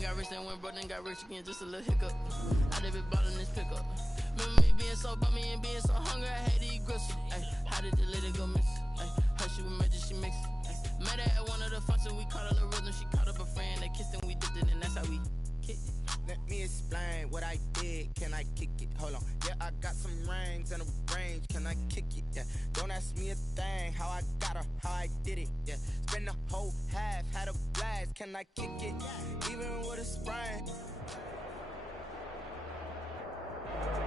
Then got rich, then went broke, then got rich again, just a little hiccup. I did be ballin' this pickup. Remember me being so bummy and being so hungry, I had to eat gristle. Ay, how did the lady go miss? Ay, her she was magic, she mixed. Met her at one of the functions, we caught a little rhythm. She caught up a friend, they kissed and we dipped it, and that's how we kicked it. Let me explain what I did. Can I kick it? Hold on. Yeah, I got some rings and a range. Can I kick it? Yeah. Don't ask me a thing. How I got her, how I did it. Yeah. Spend the whole half, had a blast. Can I kick it? Even with a sprain.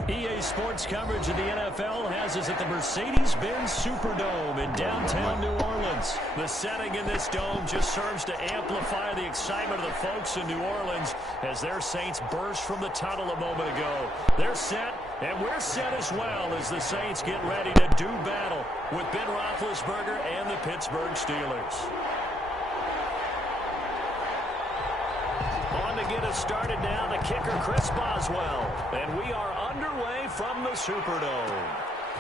EA Sports coverage of the NFL has us at the Mercedes-Benz Superdome in downtown New Orleans. The setting in this dome just serves to amplify the excitement of the folks in New Orleans as their Saints burst from the tunnel a moment ago. They're set, and we're set as well as the Saints get ready to do battle with Ben Roethlisberger and the Pittsburgh Steelers. On to get us started now, the kicker Chris Boswell. And we are underway from the Superdome.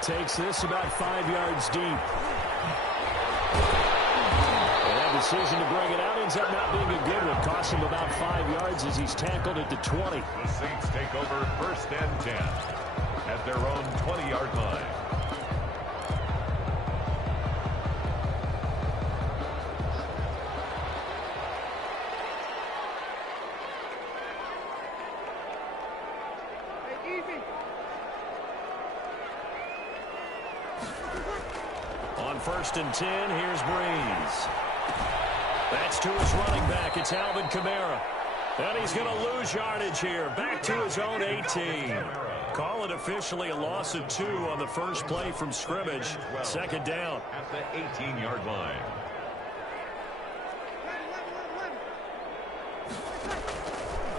Takes this about 5 yards deep. And that decision to bring it out ends up not being a good one. Costs him about 5 yards as he's tackled at the 20. The Saints take over 1st and 10 at their own 20-yard line. On 1st and 10, here's Breeze. That's to his running back. It's Alvin Kamara. And he's going to lose yardage here. Back to his own 18. Call it officially a loss of 2 on the first play from scrimmage. 2nd down. At the 18-yard line.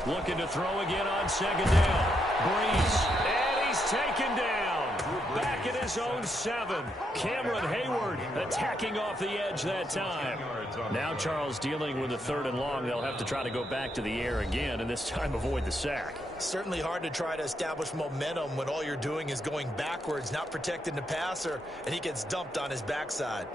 Looking to throw again on 2nd down. Breeze. And he's taken down. Back at his own 7. Cameron Hayward attacking off the edge that time. Now Charles dealing with a 3rd and long. They'll have to try to go back to the air again, and this time avoid the sack. Certainly hard to try to establish momentum when all you're doing is going backwards, not protecting the passer, and he gets dumped on his backside.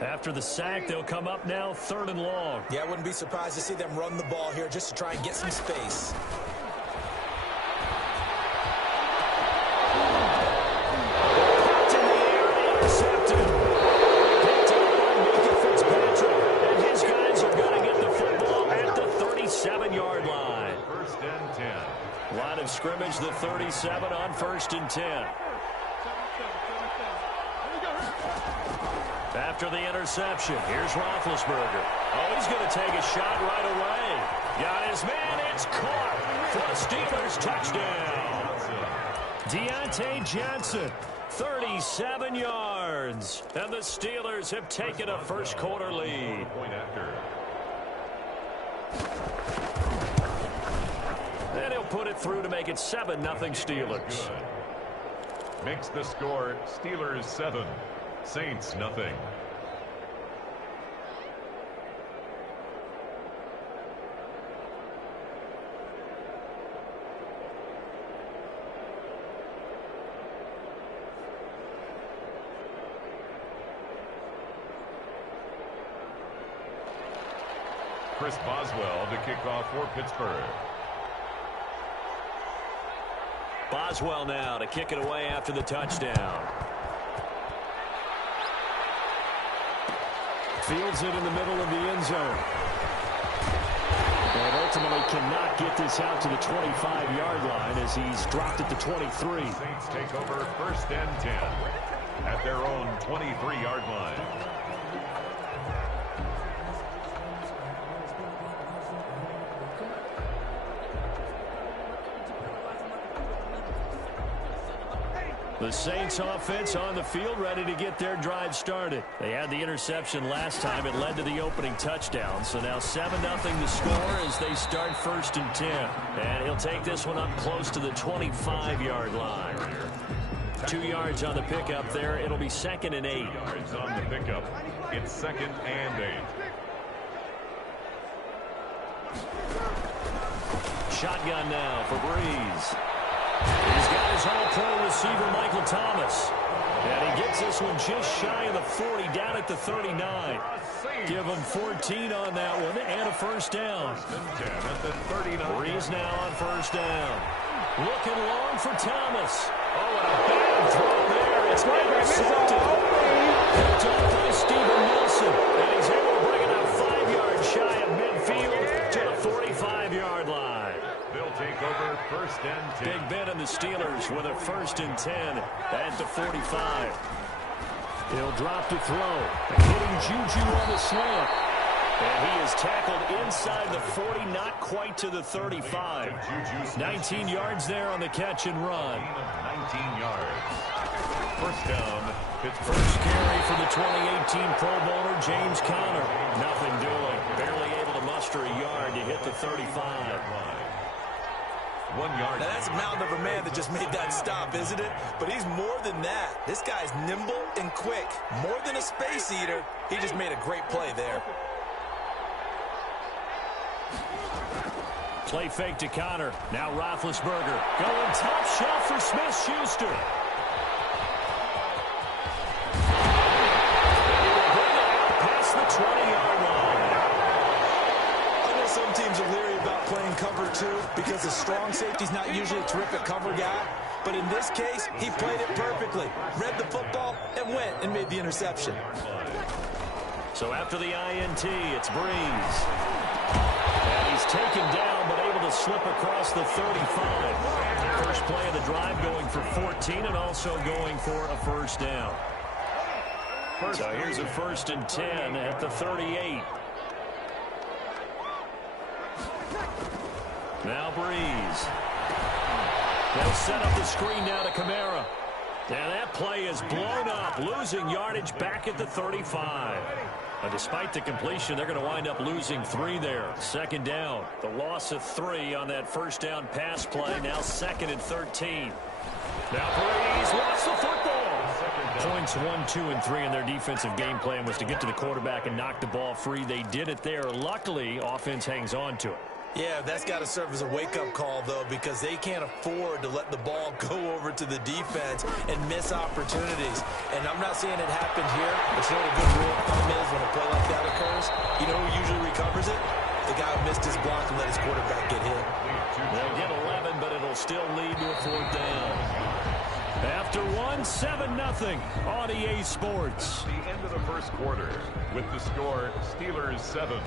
After the sack, they'll come up now 3rd and long. Yeah, I wouldn't be surprised to see them run the ball here just to try and get some space. Picked in the air, intercepted. Picked up by Micah Fitzpatrick. And his guys are going to get the football at the 37-yard line. 1st and 10. Line of scrimmage, the 37 on 1st and 10. After the interception, here's Roethlisberger. Oh, he's going to take a shot right away. Got his man, it's caught for the Steelers touchdown. Deontay Johnson, 37 yards. And the Steelers have taken a first quarter lead. Point after. And he'll put it through to make it 7-0 Steelers. Good. Makes the score Steelers 7. Saints nothing. Chris Boswell to kick off for Pittsburgh. Boswell now to kick it away after the touchdown. Fields it in the middle of the end zone. And ultimately cannot get this out to the 25-yard line as he's dropped at the 23. Saints take over 1st and 10 at their own 23-yard line. The Saints offense on the field ready to get their drive started. They had the interception last time. It led to the opening touchdown. So now 7-0 the score as they start 1st and 10. And he'll take this one up close to the 25-yard line. 2 yards on the pickup there. It'll be 2nd and 8. Yards on the pickup. It's 2nd and 8. Shotgun now for Breeze. He's got his all-pro receiver, Michael Thomas. And he gets gets this one just shy of the 40, down at the 39. Give him 14 on that one and a first down. At the 39. Breeze now on first down. Looking long for Thomas. Oh, and a bad throw there. It's intercepted. Picked off by Steven Nelson. And he's able to bring it out 5 yards shy of midfield to the 45-yard line. They'll take over first and 10. Big Ben and the Steelers with a first and 10 at the 45. He'll drop to throw. Hitting Juju on the slant. And he is tackled inside the 40, not quite to the 35. 19 yards there on the catch and run. 19 yards. First down, Pittsburgh. First carry for the 2018 Pro Bowler, James Conner. Nothing doing. Barely able to muster a yard to hit the 35. 1 yard. Now that's a mountain of a man that just made that stop, isn't it? But he's more than that. This guy's nimble and quick. More than a space eater. He just made a great play there. Play fake to Conner. Now Roethlisberger going top shelf for Smith-Schuster. Past the 20-yard line. I know some teams are leery about playing cover 2 because the strong safety's not usually a terrific cover guy. But in this case, he played it perfectly. Read the football and went and made the interception. So after the INT, it's Breeze. And he's taken down, but able to slip across the 35. First play of the drive going for 14 and also going for a first down. So here's a first and 10 at the 38. Now Breeze. They'll set up the screen now to Kamara. And that play is blown up, losing yardage back at the 35. But despite the completion, they're going to wind up losing 3 there. Second down. The loss of 3 on that first down pass play. Now second and 13. Now Breeze lost the football. Points 1, 2, and 3 in their defensive game plan was to get to the quarterback and knock the ball free. They did it there. Luckily, offense hangs on to it. Yeah, that's got to serve as a wake-up call, though, because they can't afford to let the ball go over to the defense and miss opportunities. And I'm not saying it happened here, but you know what a good rule of thumb is when a play like that occurs? You know who usually recovers it? The guy who missed his block and let his quarterback get hit. They'll get 11, but it'll still lead to a 4th down. After 1, 7-0 on EA Sports. The end of the first quarter with the score Steelers 7.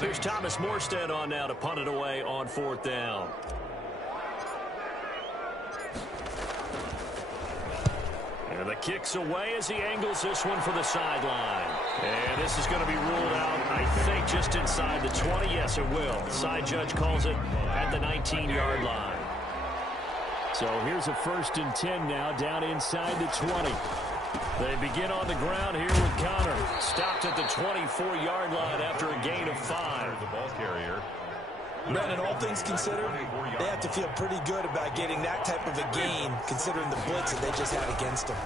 Here's Thomas Morstead on now to punt it away on 4th down. And the kick's away as he angles this one for the sideline. And this is going to be ruled out, I think, just inside the 20. Yes, it will. The side judge calls it at the 19-yard line. So here's a first and 10 now, down inside the 20. They begin on the ground here with Conner. Stopped at the 24-yard line after a gain of 5. The ball carrier. Brandon, all things considered, they have to feel pretty good about getting that type of a gain, considering the blitz that they just had against them.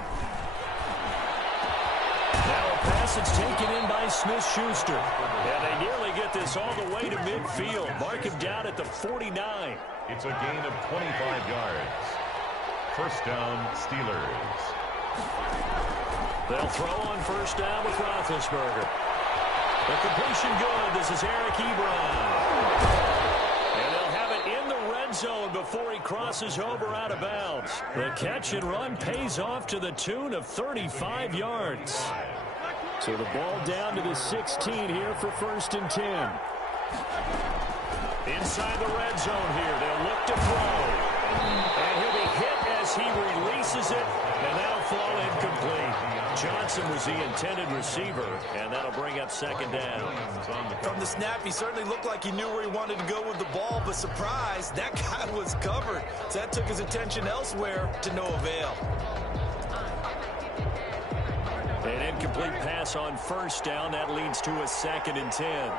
Now a pass that's taken in by Smith-Schuster. And they nearly get this all the way to midfield. Mark him down at the 49. It's a gain of 25 yards. First down, Steelers. They'll throw on first down with Roethlisberger. The completion good. This is Eric Ebron. And they'll have it in the red zone before he crosses over out of bounds. The catch and run pays off to the tune of 35 yards. So the ball down to the 16 here for first and 10. Inside the red zone here. They'll look to throw. And he'll be hit as he releases it. And that'll fall incomplete. Johnson was the intended receiver, and that'll bring up second down. From the snap, he certainly looked like he knew where he wanted to go with the ball, but surprise, that guy was covered. So that took his attention elsewhere to no avail. An incomplete pass on first down. That leads to a second and 10.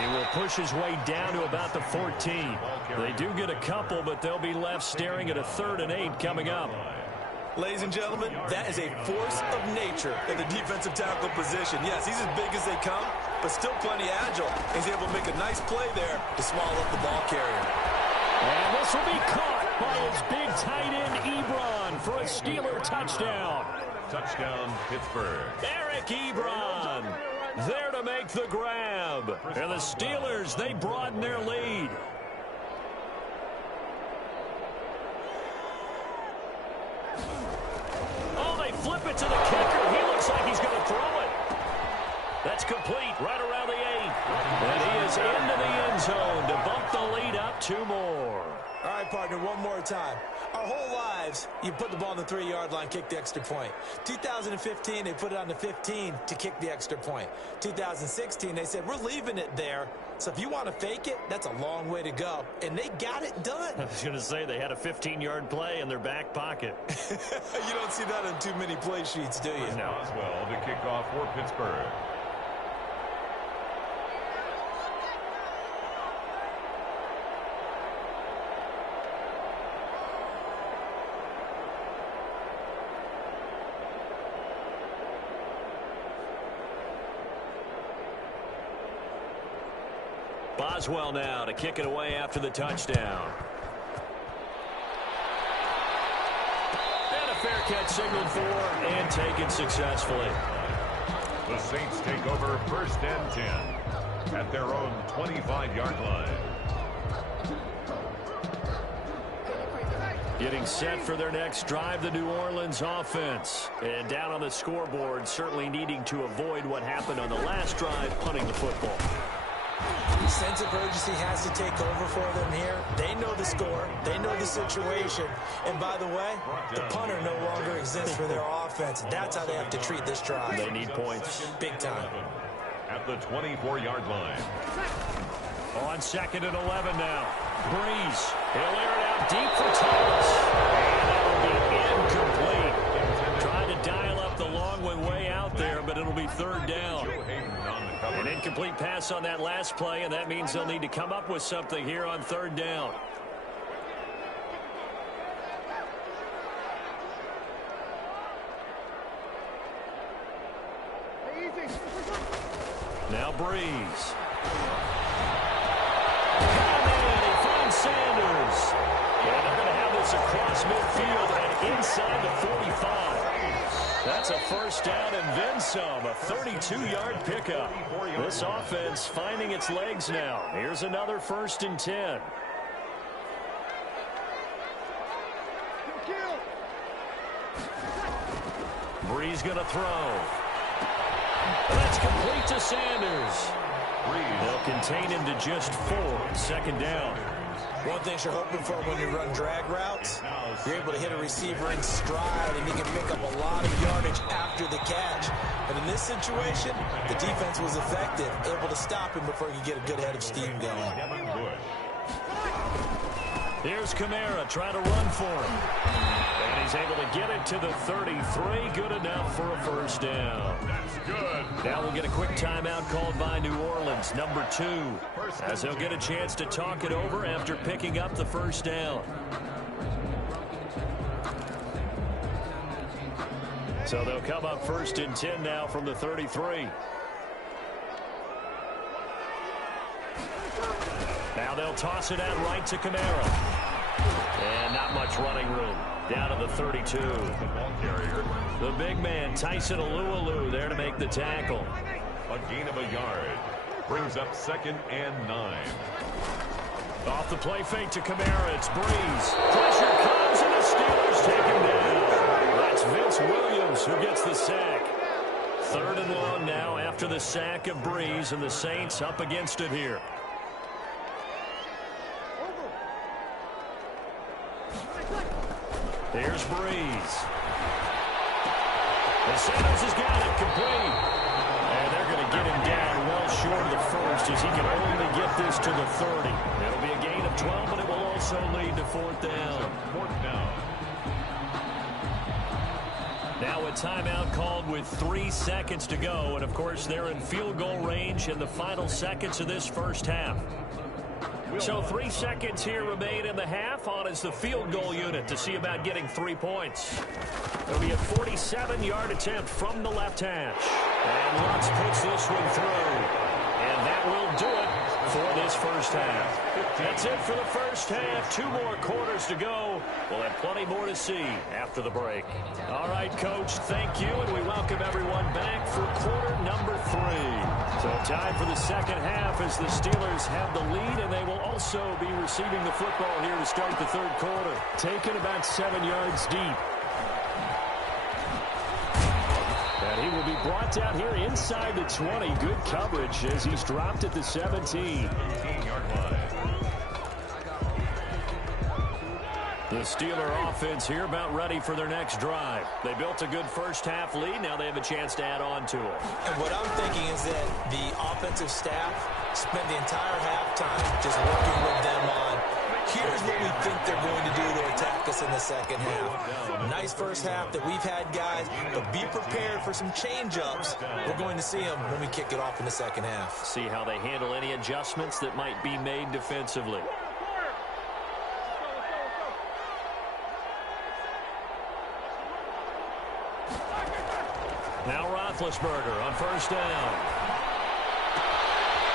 He will push his way down to about the 14. They do get a couple, but they'll be left staring at a 3rd and 8 coming up. Ladies and gentlemen, that is a force of nature in the defensive tackle position. Yes, he's as big as they come, but still plenty agile. He's able to make a nice play there to swallow up the ball carrier. And this will be caught by his big tight end, Ebron, for a Steeler touchdown. Touchdown, Pittsburgh. Eric Ebron there to make the grab. And the Steelers, they broaden their lead. Oh, they flip it to the kicker. He looks like he's going to throw it. That's complete right around the 8. And he is into the end zone to bump the lead up 2 more. All right, partner, one more time. Our whole lives, you put the ball on the 3-yard line, kick the extra point. 2015, they put it on the 15 to kick the extra point. 2016, they said, we're leaving it there. So if you want to fake it, that's a long way to go. And they got it done. I was going to say they had a 15-yard play in their back pocket. You don't see that on too many play sheets, do you? No. Oswell to kick off for Pittsburgh. Boswell now to kick it away after the touchdown. And a fair catch signaled for and taken successfully. The Saints take over 1st and 10 at their own 25-yard line. Getting set for their next drive, the New Orleans offense. And down on the scoreboard, certainly needing to avoid what happened on the last drive, punting the football. Sense of urgency has to take over for them here. They know the score. They know the situation. And by the way, the punter no longer exists for their offense. That's how they have to treat this drive. They need points. Big time. At the 24-yard line. On 2nd and 11 now. Breeze. He'll air it out deep for Thomas. And that will be incomplete. Trying to dial up the long one way out there, but it'll be 3rd down. An incomplete pass on that last play, and that means they'll need to come up with something here on 3rd down. Now Breeze. And he finds Sanders. And they're going to have this across midfield and inside the 45. That's a 1st down and then some, a 32-yard pickup. This offense finding its legs now. Here's another 1st and 10. Breeze going to throw. That's complete to Sanders. They'll contain him to just 4. 2nd down. One thing you're hoping for when you run drag routes, you're able to hit a receiver in stride, and he can pick up a lot of yardage after the catch. But in this situation, the defense was effective, able to stop him before he could get a good head of steam going. Here's Kamara trying to run for him. And he's able to get it to the 33. Good enough for a 1st down. That's good. Now we'll get a quick timeout called by New Orleans, number 2, as they'll get a chance to talk it over after picking up the 1st down. So they'll come up 1st and 10 now from the 33. Now they'll toss it out right to Kamara. And not much running room. Down to the 32. The big man, Tyson Alualu, there to make the tackle. A gain of a yard. Brings up 2nd and 9. Off the play fake to Kamara. It's Breeze. Pressure comes and the Steelers take him down. That's Vince Williams who gets the sack. 3rd and long now after the sack of Breeze, and the Saints up against it here. Here's Breeze. And Sanders has got it complete. And they're going to get him down well short of the 1st as he can only get this to the 30. It'll be a gain of 12, but it will also lead to 4th down. 4th down. Now a timeout called with 3 seconds to go. And, of course, they're in field goal range in the final seconds of this 1st half. So 3 seconds here remain in the half. On is the field goal unit to see about getting 3 points. It'll be a 47-yard attempt from the left hash. And Lutz puts this one through. And that will do it for this first half. That's it for the first half. 2 more quarters to go. We'll have plenty more to see after the break. All right, Coach, thank you, and we welcome everyone back for quarter number 3. So time for the second half as the Steelers have the lead, and they will also be receiving the football here to start the third quarter. Taken about 7 yards deep. And he will be brought down here inside the 20. Good coverage as he's dropped at the 17. 18-yard line. The Steeler offense here about ready for their next drive. They built a good first half lead. Now they have a chance to add on to it. And what I'm thinking is that the offensive staff spent the entire halftime just working with them on, here's what we think they're going to do to attack us in the second half. Nice first half that we've had, guys, but be prepared for some change-ups. We're going to see them when we kick it off in the second half. See how they handle any adjustments that might be made defensively. Now Roethlisberger on first down.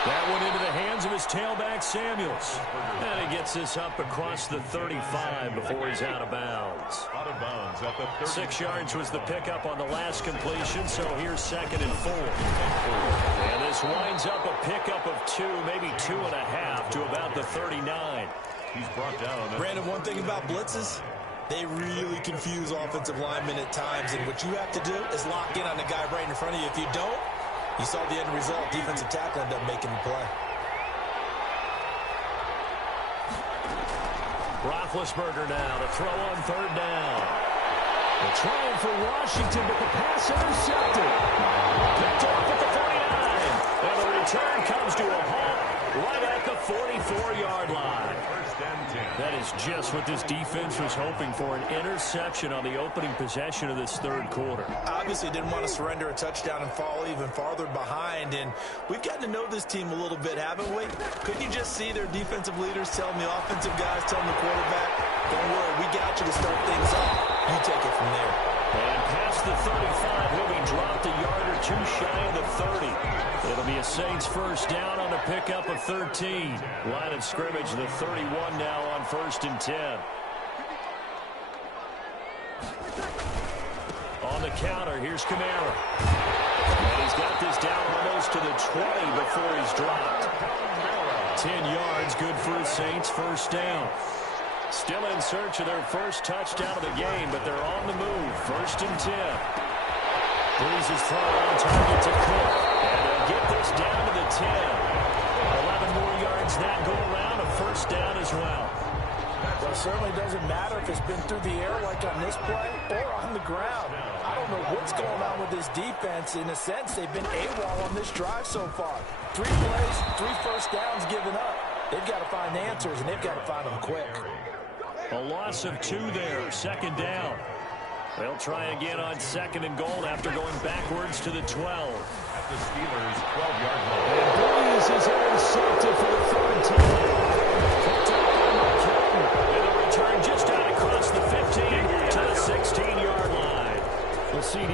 That one into the hands of his tailback, Samuels. And he gets this up across the 35 before he's out of bounds. Out of bounds at the 30. 6 yards was the pickup on the last completion, so here's 2nd and 4. And this winds up a pickup of 2, maybe 2.5 to about the 39. He's brought down. Brandon, one thing about blitzes, they really confuse offensive linemen at times, and what you have to do is lock in on the guy right in front of you. If you don't, you saw the end result. Defensive tackle ended up making the play. Roethlisberger now to throw on third down. They're trying for Washington, but the pass intercepted. Picked off at the 49. And the return comes to a halt right at the 44-yard line. First and 10. That is just what this defense was hoping for, an interception on the opening possession of this third quarter. Obviously didn't want to surrender a touchdown and fall even farther behind, and we've gotten to know this team a little bit, haven't we? Couldn't you just see their defensive leaders telling the offensive guys, telling the quarterback, don't worry, we got you to start things off. You take it from there. And past the 35, he'll be dropped a yard or 2 shy of the 30. It'll be a Saints first down on the pickup of 13. Line of scrimmage, the 31 now on 1st and 10. On the counter, here's Kamara. And he's got this down almost to the 20 before he's dropped. 10 yards, good for the Saints, first down. Still in search of their first touchdown of the game, but they're on the move. 1st and 10. Breeze is thrown on target to Cook. And they'll get this down to the 10. 11 more yards that go around, a first down as well. Well, it certainly doesn't matter if it's been through the air like on this play or on the ground. I don't know what's going on with this defense. In a sense, they've been AWOL on this drive so far. 3 plays, 3 first downs given up. They've got to find answers, and they've got to find them quick. A loss of 2 there, 2nd down. They'll try again on 2nd and goal after going backwards to the 12. At the Steelers' 12-yard line. And Breeze is intercepted for the 3rd time. Picked up by McKinnon. And the return just out across the 15 to the 16-yard line. Well, CD,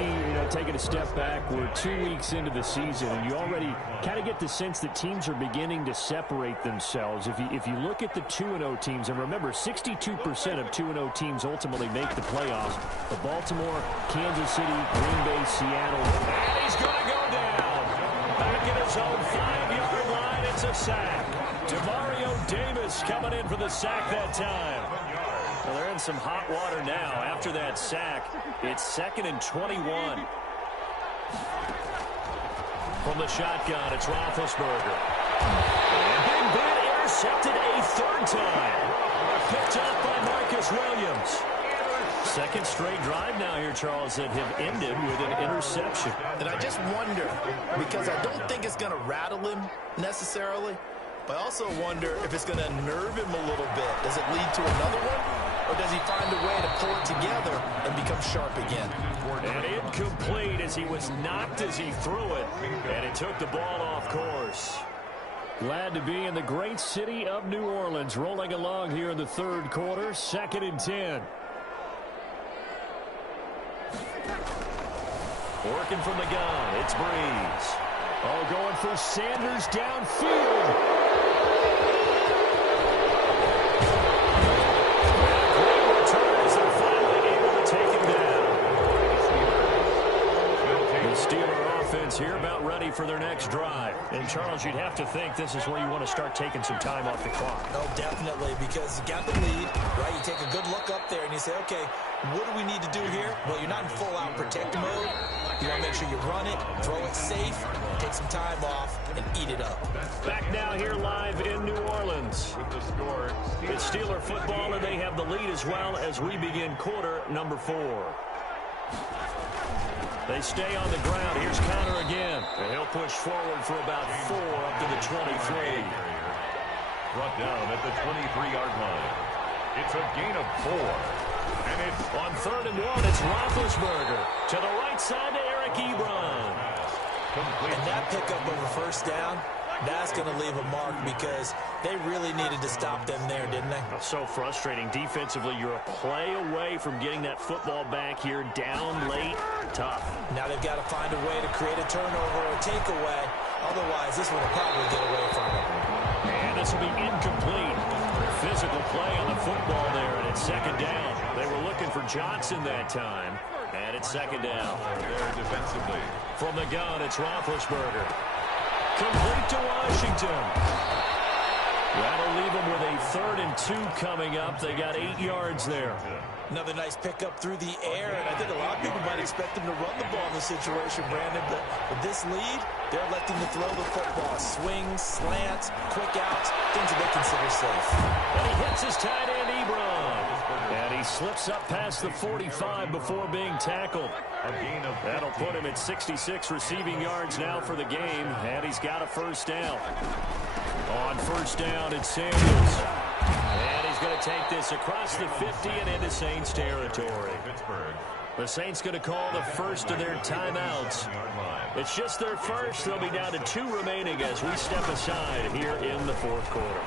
taking a step back, we're 2 weeks into the season, and you already kind of get the sense that teams are beginning to separate themselves. If you look at the 2-0 teams, and remember, 62% of 2-0 teams ultimately make the playoffs. The Baltimore, Kansas City, Green Bay, Seattle. And he's going to go down. Back in his own 5-yard line, it's a sack. Demario Davis coming in for the sack that time. Well, they're in some hot water now. After that sack, it's 2nd and 21. From the shotgun, it's Roethlisberger. And Big Ben intercepted a 3rd time. Picked up by Marcus Williams. 2nd straight drive now here, Charles, that have ended with an interception. And I just wonder, because I don't think it's going to rattle him necessarily, but I also wonder if it's going to nerve him a little bit. Does it lead to another one? Or does he find a way to pull it together and become sharp again? And incomplete as he was knocked as he threw it. And it took the ball off course. Glad to be in the great city of New Orleans, rolling along here in the 3rd quarter, 2nd and 10. Working from the gun, it's Breeze. Oh, going for Sanders downfield. offense here about ready for their next drive. And, Charles, you'd have to think this is where you want to start taking some time off the clock. Oh, definitely, because you got the lead, right? You take a good look up there and you say, okay, what do we need to do here? Well, you're not in full-out protect mode. You want to make sure you run it, throw it safe, take some time off, and eat it up. Back now here live in New Orleans. It's Steeler football, and they have the lead as well as we begin quarter number 4. They stay on the ground. Here's Conner again. And he'll push forward for about 4 up to the 23. Brought down at the 23-yard line. It's a gain of 4. And it's on 3rd and 1. It's Roethlisberger to the right side to Eric Ebron. And that pickup of a first down, that's going to leave a mark because they really needed to stop them there, didn't they? So frustrating. Defensively, you're a play away from getting that football back here down late. Tough. Now they've got to find a way to create a turnover or takeaway. Otherwise, this one will probably get away from them. And this will be incomplete. Physical play on the football there, and it's 2nd down. They were looking for Johnson that time, and it's 2nd down. There defensively. From the gun, it's Roethlisberger. Complete to Washington. That'll leave them with a 3rd and 2 coming up. They got 8 yards there. Another nice pickup through the air, and I think a lot of people might expect them to run the ball in this situation, Brandon, but with this lead, they're electing to throw the football. Swings, slants, quick outs, things that they consider safe. And he hits his tight end, Ebron. And he slips up past the 45 before being tackled. That'll put him at 66 receiving yards now for the game, and he's got a first down. On first down, it's Samuels. And he's going to take this across the 50 and into Saints territory. The Saints going to call the first of their timeouts. It's just their first. They'll be down to 2 remaining as we step aside here in the 4th quarter.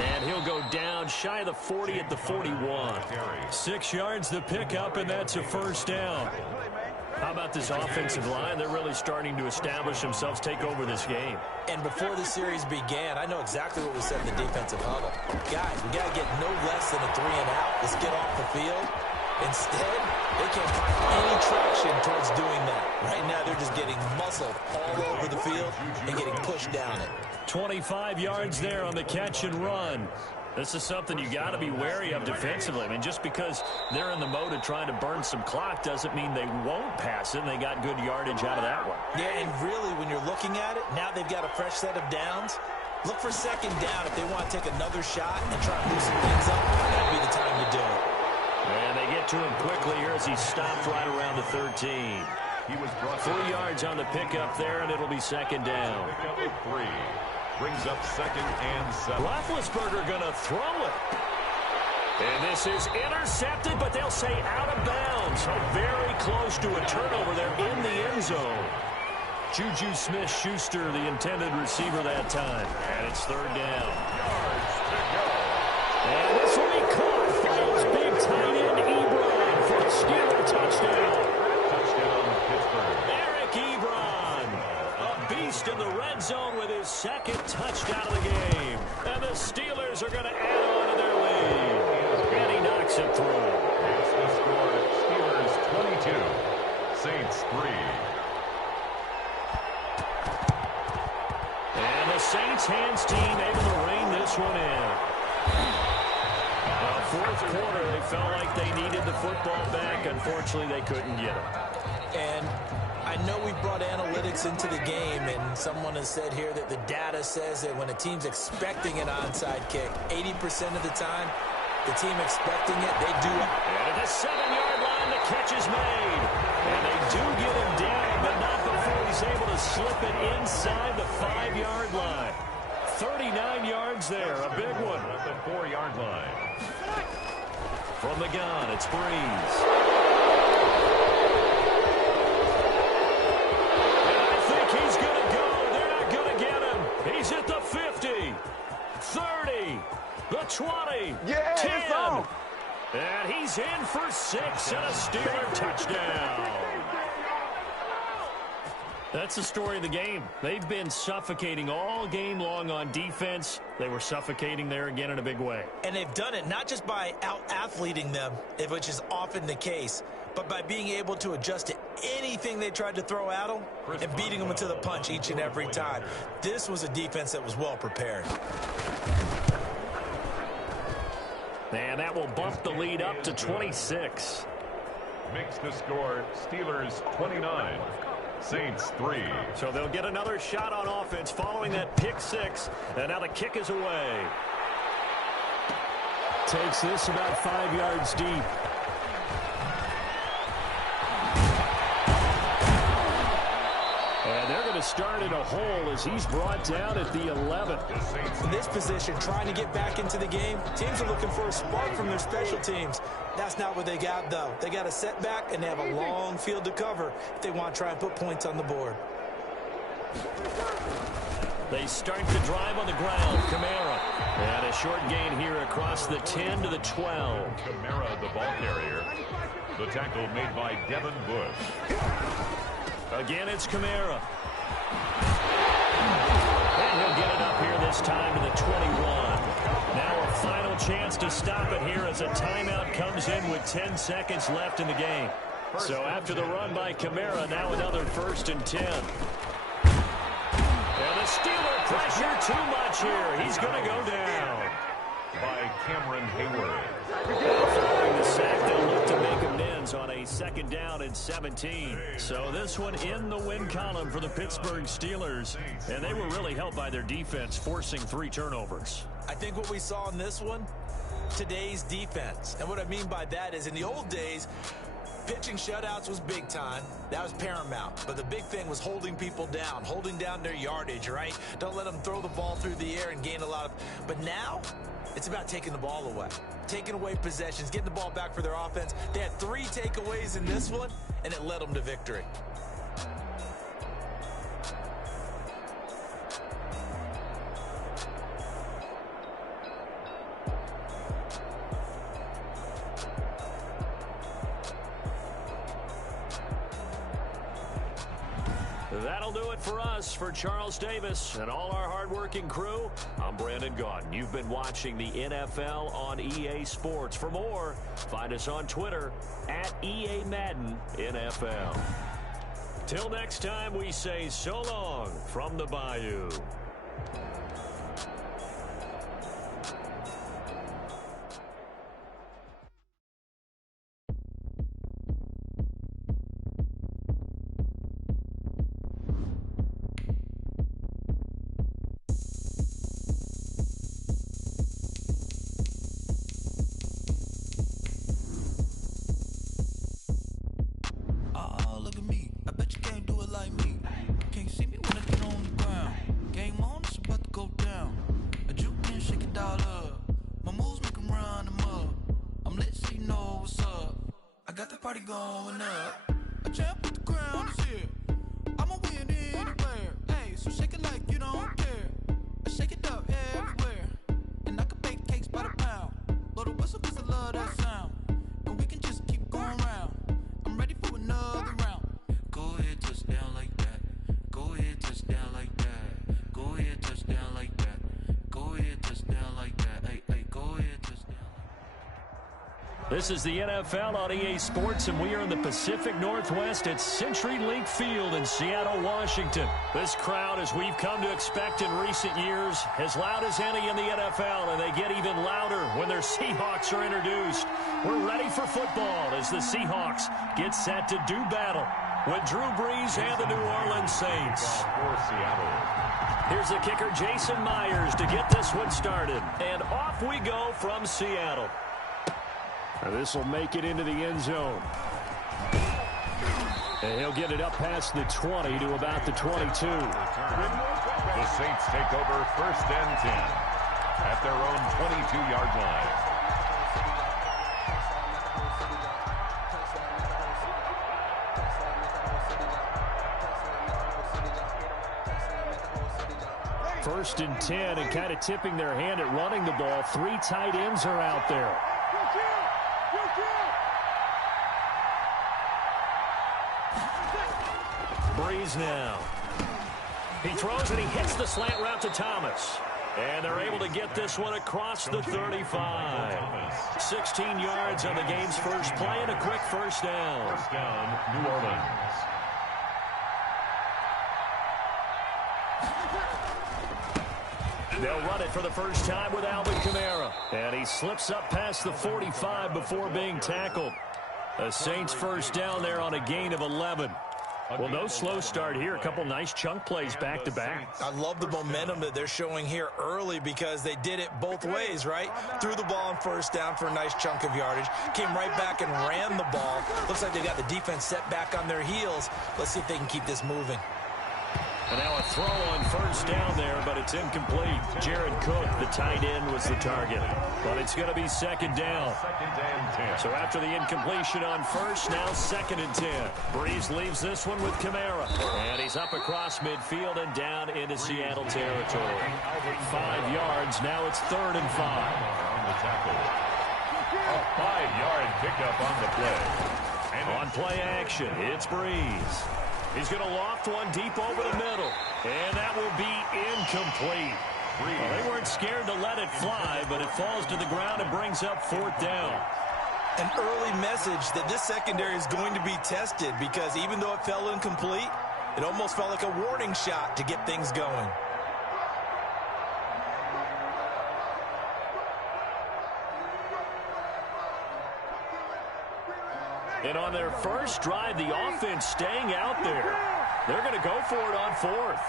And he'll go down shy of the 40 at the 41. 6 yards the pickup, and that's a first down. How about this offensive line? They're really starting to establish themselves, take over this game. And before the series began, I know exactly what we said in the defensive huddle. Guys, we got to get no less than a 3 and out. Let's get off the field. Instead, they can't find any traction towards doing that. Right now, they're just getting muscled all over the field and getting pushed down it. 25 yards there on the catch and run. This is something you got to be wary of defensively. I mean, just because they're in the mode of trying to burn some clock doesn't mean they won't pass it, and they got good yardage out of that one. Yeah, and really, when you're looking at it, now they've got a fresh set of downs. Look for 2nd down if they want to take another shot and try to loosen things up. That'd be the time to do it. And they get to him quickly here as he stopped right around the 13. He was brought 3 yards on the pickup there, and it'll be 2nd down. Pickup of 3. Brings up 2nd and 7. Roethlisberger going to throw it. And this is intercepted, but they'll say out of bounds. So very close to a turnover there in the end zone. Juju Smith-Schuster, the intended receiver that time. And it's 3rd down. And this will be caught by his big tight end, Ebron, for a Steeler touchdown. Touchdown, Pittsburgh. Eric Ebron, a beast in the red zone with his 2nd touchdown of the game. And the Steelers are going to add on to their lead. And he knocks it through. It's the score. Steelers 22, Saints 3. And the Saints hands team able to rein this one in. 4th quarter, they felt like they needed the football back. Unfortunately, they couldn't get it. And I know we brought analytics into the game, and someone has said here that the data says that when a team's expecting an onside kick, 80% of the time, the team expecting it, they do it. And at the 7-yard line, the catch is made. And they do get him down, but not before he's able to slip it inside the 5-yard line. 39 yards there, a big one. At the 4-yard line. From the gun, it's Breeze. And I think he's going to go. They're not going to get him. He's at the 50, 30, the 20, 10. And he's in for 6 and a Steeler touchdown. That's the story of the game. They've been suffocating all game long on defense. They were suffocating there again in a big way. And they've done it not just by out-athleting them, which is often the case, but by being able to adjust to anything they tried to throw at them and beating them into the punch each and every time. This was a defense that was well prepared. And that will bump the lead up to 26. Makes the score Steelers 29. Saints 3. So they'll get another shot on offense following that pick six. And now the kick is away. Takes this about 5 yards deep. And they're going to start in a hole as he's brought down at the 11. In this position, trying to get back into the game, teams are looking for a spark from their special teams. That's not what they got, though. They got a setback, and they have a long field to cover if they want to try and put points on the board. They start the drive on the ground. Kamara. And a short gain here across the 10 to the 12. Kamara, the ball carrier. The tackle made by Devin Bush. Again, it's Kamara. And he'll get it up here this time to the 21. Now a final chance to stop it here as a timeout comes in with 10 seconds left in the game. So after the run by Kamara, now another 1st and 10. And the Steeler pressure too much here. He's going to go down. By Cameron Hayward. Following the sack, they'll look to make amends on a 2nd down and 17. So this one in the win column for the Pittsburgh Steelers. And they were really helped by their defense, forcing 3 turnovers. I think what we saw in this one, today's defense. And what I mean by that is in the old days, pitching shutouts was big time. That was paramount. But the big thing was holding people down, holding down their yardage, right? Don't let them throw the ball through the air and gain a lot of... But now, it's about taking the ball away. Taking away possessions, getting the ball back for their offense. They had 3 takeaways in this one, and it led them to victory. That'll do it for us. For Charles Davis and all our hardworking crew, I'm Brandon Gaudin. You've been watching the NFL on EA Sports. For more, find us on Twitter at EA Madden NFL. Till next time, we say so long from the Bayou. Going up, a champ with the crown is here. I'ma win anywhere. Hey, so shake it like you don't care. I shake it up everywhere, and I can bake cakes by the pound. Blow the whistle 'cause I love that sound, and we can just keep going round. I'm ready for another round. Go ahead, touch down like that. Go ahead, touch down like that. Go ahead, touch down like that. Go ahead, touch down like that. Hey, hey, go ahead, touch down. This is the NFL on EA Sports, and we are in the Pacific Northwest at CenturyLink Field in Seattle, Washington. This crowd, as we've come to expect in recent years, as loud as any in the NFL, and they get even louder when their Seahawks are introduced. We're ready for football as the Seahawks get set to do battle with Drew Brees and the New Orleans Saints. For Seattle. Here's the kicker, Jason Myers, to get this one started. And off we go from Seattle. This will make it into the end zone. And he'll get it up past the 20 to about the 22. The Saints take over 1st and 10 at their own 22-yard line. First and 10, and kind of tipping their hand at running the ball. 3 tight ends are out there. Breeze now. He throws and he hits the slant route to Thomas. And they're able to get this one across the 35. 16 yards on the game's first play and a quick first down. First down, New Orleans. They'll run it for the first time with Alvin Kamara. And he slips up past the 45 before being tackled. The Saints first down there on a gain of 11. Well, no slow start here. A couple nice chunk plays back-to-back. I love the momentum that they're showing here early because they did it both ways, right? Threw the ball on first down for a nice chunk of yardage. Came right back and ran the ball. Looks like they got the defense set back on their heels. Let's see if they can keep this moving. And now a throw on first down there, but it's incomplete. Jared Cook, the tight end, was the target. But it's going to be second down. So after the incompletion on first, now second and 10. Breeze leaves this one with Kamara. And he's up across midfield and down into Seattle territory. 5 yards, now it's 3rd and 5. On the tackle. A 5-yard pickup on the play. And on play action, it's Breeze. He's going to loft one deep over the middle. And that will be incomplete. Well, they weren't scared to let it fly, but it falls to the ground and brings up 4th down. An early message that this secondary is going to be tested because even though it fell incomplete, it almost felt like a warning shot to get things going. And on their first drive, the offense staying out there. They're going to go for it on 4th.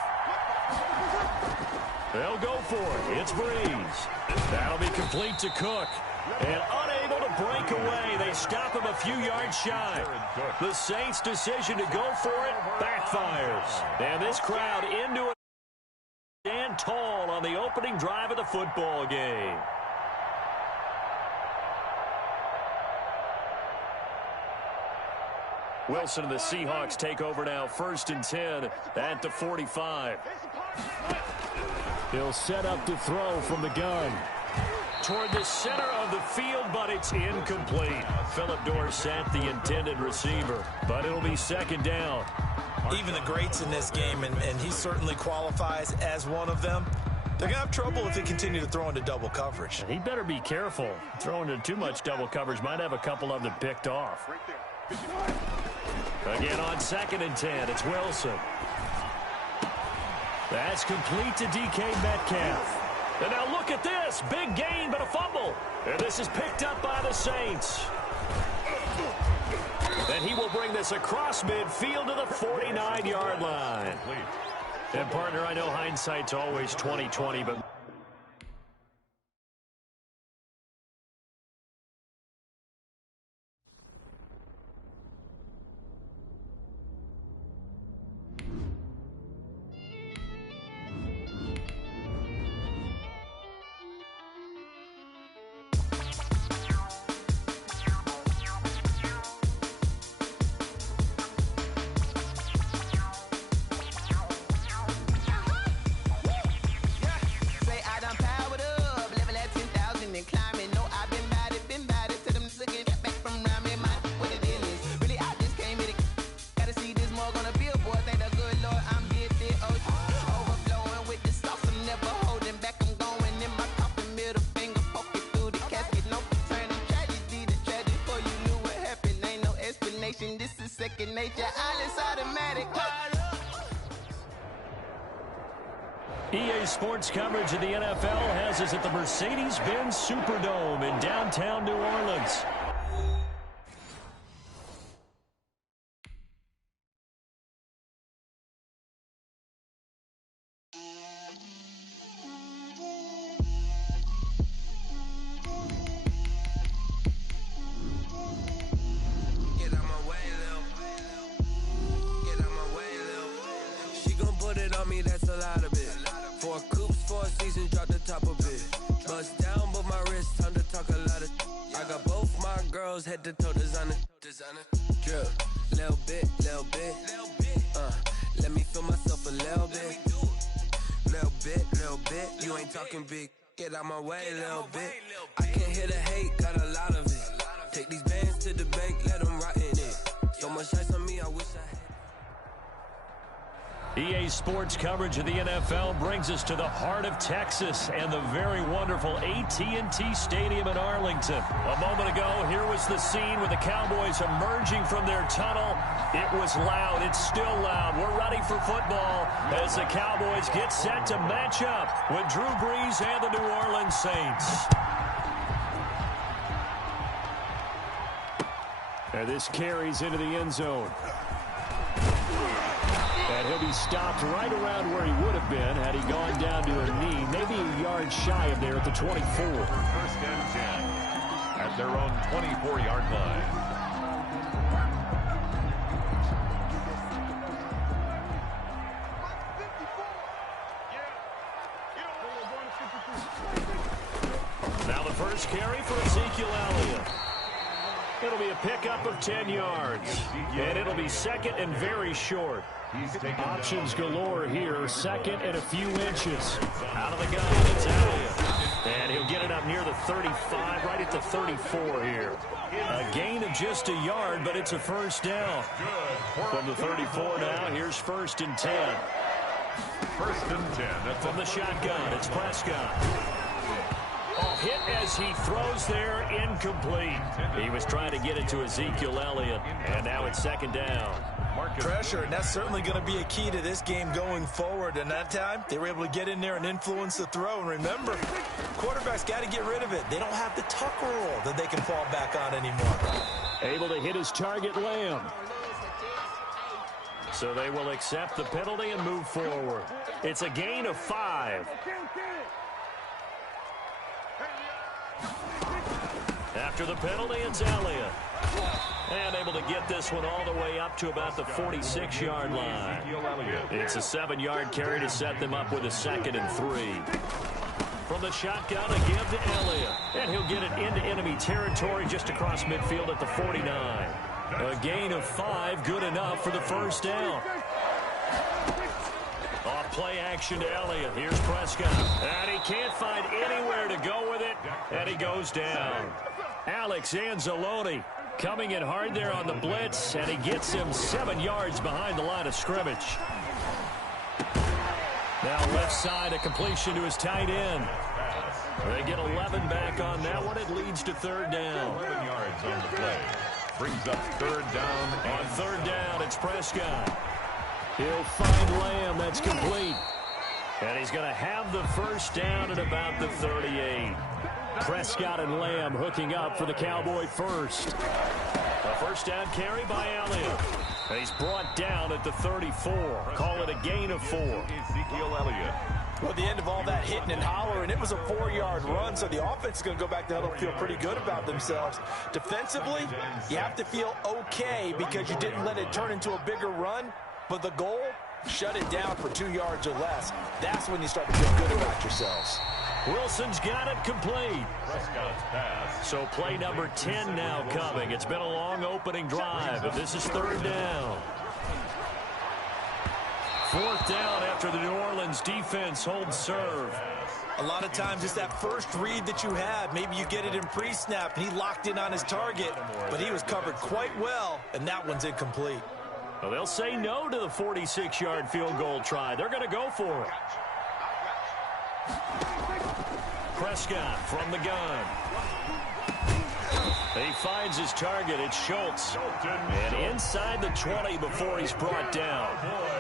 They'll go for it. It's Breeze. That'll be complete to Cook. And unable to break away. They stop him a few yards shy. The Saints' decision to go for it backfires. And this crowd into it. Stand tall on the opening drive of the football game. Wilson and the Seahawks take over now, 1st and 10 at the 45. He'll set up to throw from the gun. Toward the center of the field, but it's incomplete. Philip Dorsett, the intended receiver, but it'll be 2nd down. Even the greats in this game, and he certainly qualifies as one of them, they're going to have trouble if they continue to throw into double coverage. He better be careful. Throwing into too much double coverage might have a couple of them picked off. Again on 2nd and 10, it's Wilson. That's complete to DK Metcalf. And now look at this. Big gain, but a fumble. And this is picked up by the Saints. And he will bring this across midfield to the 49-yard line. And, partner, I know hindsight's always 20/20, but... EA Sports coverage of the NFL has us at the Mercedes-Benz Superdome in downtown New Orleans. Head to toe designer. Drip, little bit. Let me feel myself a little bit. You ain't talking big. Get out my way a little bit. I can't hear the hate, got a lot of it. Take these bands to the bank, let them rot in it. So much ice on me, I wish I had. Sports coverage of the NFL brings us to the heart of Texas and the very wonderful AT&T Stadium in Arlington. A moment ago, here was the scene with the Cowboys emerging from their tunnel. It was loud. It's still loud. We're ready for football as the Cowboys get set to match up with Drew Brees and the New Orleans Saints. And this carries into the end zone. And he'll be stopped right around where he would have been had he gone down to a knee, maybe a yard shy of there at the 24. First and 10 at their own 24-yard line. Now the first carry for Ezekiel Elliott. It'll be a pickup of 10 yards. And it'll be second and very short. Options galore here. Second and a few inches. Out of the gun, it's Elliott. And he'll get it up near the 35, right at the 34 here. A gain of just a yard, but it's a first down. From the 34 now, here's first and 10. First and 10. From the shotgun, it's Prescott. Hit as he throws there, incomplete. He was trying to get it to Ezekiel Elliott, and now it's second down. Pressure, and that's certainly going to be a key to this game going forward. And that time, they were able to get in there and influence the throw. And remember, quarterbacks got to get rid of it. They don't have the tuck rule that they can fall back on anymore. Able to hit his target, Lamb. So they will accept the penalty and move forward. It's a gain of 5. After the penalty, it's Elliott. And able to get this one all the way up to about the 46-yard line. It's a 7-yard carry to set them up with a second and 3. From the shotgun, a give to Elliott. And he'll get it into enemy territory just across midfield at the 49. A gain of 5, good enough for the first down. Off play action to Elliott. Here's Prescott. And he can't find anywhere to go with it. And he goes down. Alex Anzalone coming in hard there on the blitz, and he gets him 7 yards behind the line of scrimmage. Now left side, a completion to his tight end. They get 11 back on that one. It leads to third down. 11 yards on the play. Brings up third down. On third down, it's Prescott. He'll find Lamb. That's complete. And he's going to have the first down at about the 38. Prescott and Lamb hooking up for the Cowboy first. A first down carry by Elliott. And he's brought down at the 34. Call it a gain of 4. Ezekiel Elliott. Well, at the end of all that hitting and hollering, it was a 4-yard run, so the offense is going to go back to huddle and feel pretty good about themselves. Defensively, you have to feel okay because you didn't let it turn into a bigger run, but the goal, shut it down for 2 yards or less. That's when you start to feel good about yourselves. Wilson's got it complete. Prescott's pass. So play number 10 now coming. It's been a long opening drive, but this is third down. Fourth down after the New Orleans defense holds serve. A lot of times it's that first read that you have. Maybe you get it in pre-snap, and he locked in on his target, but he was covered quite well, and that one's incomplete. Well, they'll say no to the 46-yard field goal try. They're going to go for it. Prescott from the gun. He finds his target. It's Schultz. And inside the 20 before he's brought down.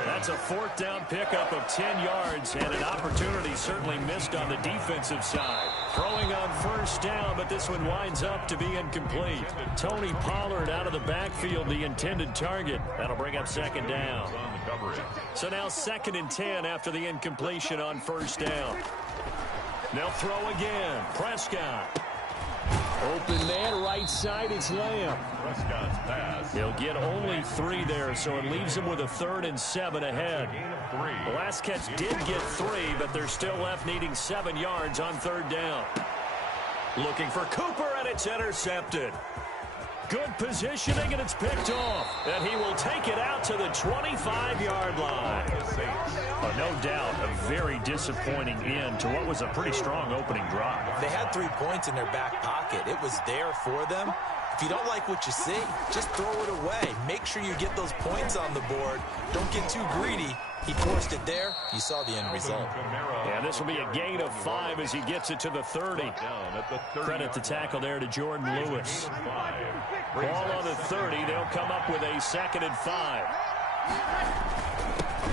That's a fourth down pickup of 10 yards and an opportunity certainly missed on the defensive side. Throwing on first down, but this one winds up to be incomplete. Tony Pollard out of the backfield, the intended target. That'll bring up second down. So now second and 10 after the incompletion on first down. They'll throw again. Prescott. Open man, right side, it's Lamb. Prescott's pass. He'll get only 3 there, so it leaves him with a 3rd and 7 ahead. The last catch did get 3, but they're still left needing 7 yards on third down. Looking for Cooper, and it's intercepted. Good positioning, and it's picked off. And he will take it out to the 25-yard line. No doubt, a very disappointing end to what was a pretty strong opening drive. They had 3 points in their back pocket. It was there for them. If you don't like what you see, just throw it away. Make sure you get those points on the board. Don't get too greedy. He forced it there. You saw the end result. Yeah, this will be a gain of 5 as he gets it to the 30. Credit the tackle there to Jordan Lewis. Ball on the 30. They'll come up with a 2nd and 5.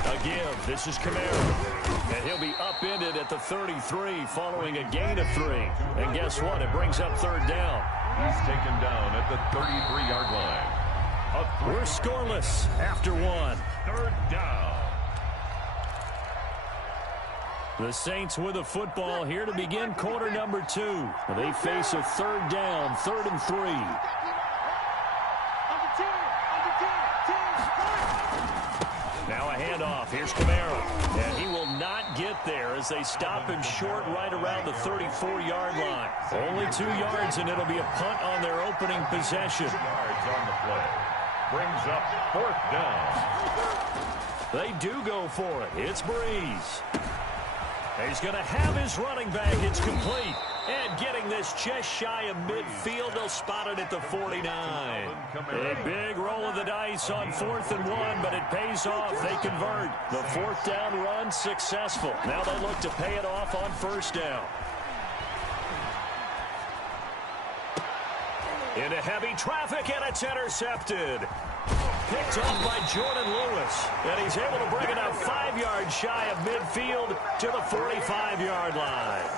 A give. This is Kamara. And he'll be upended at the 33 following a gain of 3. And guess what? It brings up 3rd down. He's taken down at the 33-yard line. We're scoreless after 1. 3rd down. The Saints with the football here to begin quarter number 2. They face a 3rd down, 3rd and 3. Now a handoff. Here's Kamara. And he will not get there as they stop him short right around the 34-yard line. Only 2 yards, and it'll be a punt on their opening possession. Yards on the play. Brings up 4th down. They do go for it. It's Breeze. He's going to have his running back. It's complete. And getting this just shy of midfield, they'll spot it at the 49. A big roll of the dice on 4th and 1, but it pays off. They convert. The 4th down run successful. Now they look to pay it off on 1st down. Into heavy traffic, and it's intercepted. Picked off by Jordan Lewis, and he's able to bring it up 5 yards shy of midfield to the 45-yard line.